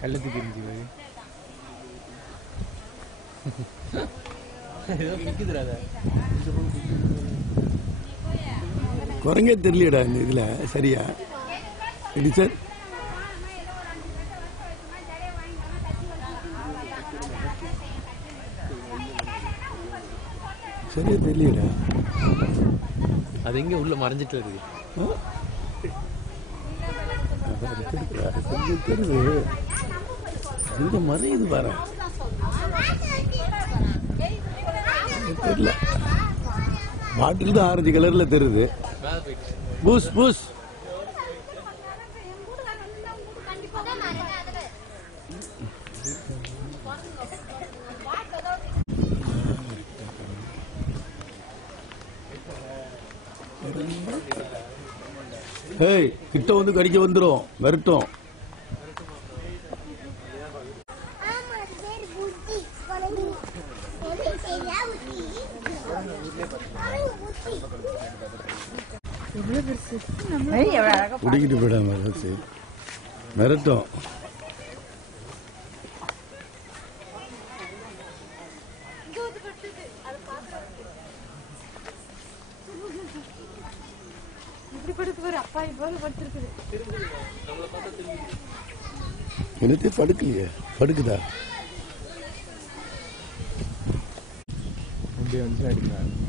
கள்ளத்துக்கு இருந்துச்சு குரங்கே தெரியலடா இந்த இதுல சரியா சார் சரியா தெரியலடா அது எங்க உள்ள மறைஞ்சிட்டு இருக்கு தெரியுது இந்த மறையுது பாரு தெரியல பாட்டில் தான் ஆரஞ்சு கலர்ல தெரியுது பூஸ் பூஸ் ஏய் கிட்ட வந்து கடிக்க வந்துரும் விரட்டும் குடிக்கிட்டு போயிடாம மிரட்டும் என்னத்தையும் படுக்கலையே படுக்குதா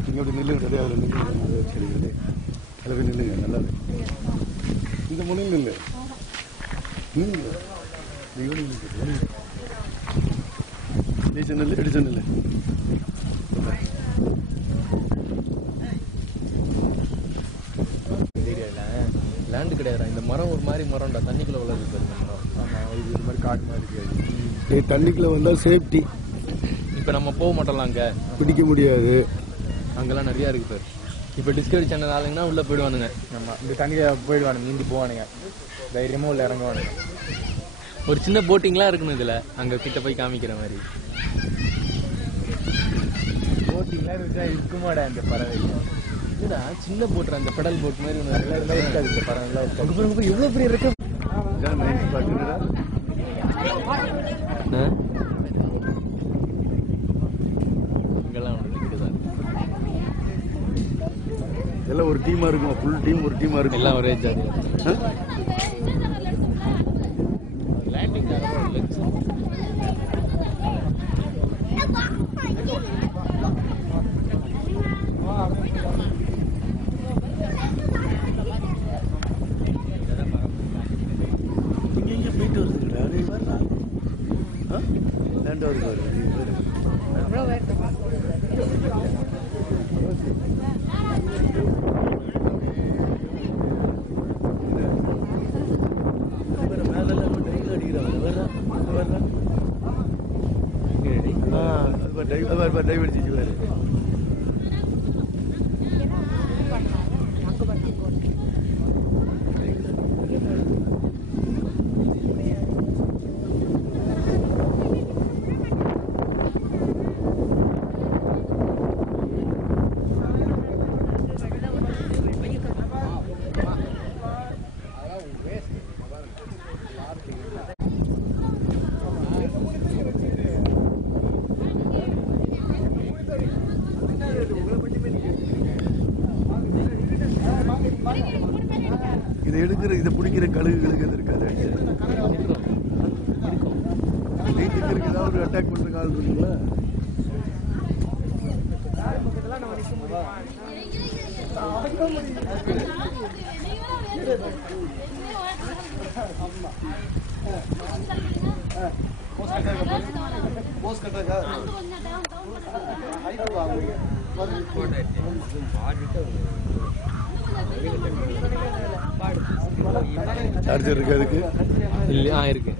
நீங்க அப்படி நில்லுங்க அதில் நில்லுங்க சரி அதில் போய் நில்லுங்க நல்லா இந்த முனையில் நில்லு நில்லுங்க நெல்லு எடுச்ச நெல்லு லேண்டு கிடையாது இந்த மரம் ஒரு மாதிரி மரம்டா தண்ணிக்குள்ள வளருது இந்த மரம். ஆமா இது மாதிரி காட்டு மாதிரி இருக்காது தண்ணிக்குள்ள வந்தா சேஃப்டி இப்ப நம்ம போக மாட்டோம்ல அங்க பிடிக்க முடியாது அங்கெல்லாம் நிறைய இருக்கு சார் இப்ப டிஸ்கவரி சேனல் ஆளுங்கன்னா உள்ள போயிடுவானுங்க ஆமா இந்த தண்ணியில போயிடுவானுங்க நீந்தி போவானுங்க தைரியமா உள்ள இறங்குவானுங்க ஒரு சின்ன போட்டிங்லாம் இருக்கணும் இதுல அங்க கிட்ட போய் காமிக்கிற மாதிரி போட்டிங்லாம் இருந்தா இருக்குமாடா இந்த பறவை இதுடா சின்ன போட்டுற அந்த பெடல் போட் மாதிரி ஒன்று இருக்காது இந்த பறவைலாம் எவ்வளவு பெரிய இருக்கு எல்லாம் ஒரு டீமா இருக்கும் ஃபுல் டீம் ஒரு டீமா இருக்கும் எல்லாம் ஒரே ஜாதி இங்க போயிட்டு வருதுங்கடா அதே வரலாம் லேண்ட் வருது டைவ் அடிச்சு வேறு இதை எடுக்கிற இதை பிடிக்கிற கழுகுகளுக்கு எது இருக்காது நீட்டுக்கு ஏதாவது ஒரு அட்டாக் பண்ற கால் இருக்குங்களா போஸ் கட்டா சார்ஜர் இருக்கு அதுக்கு இல்ல இருக்கு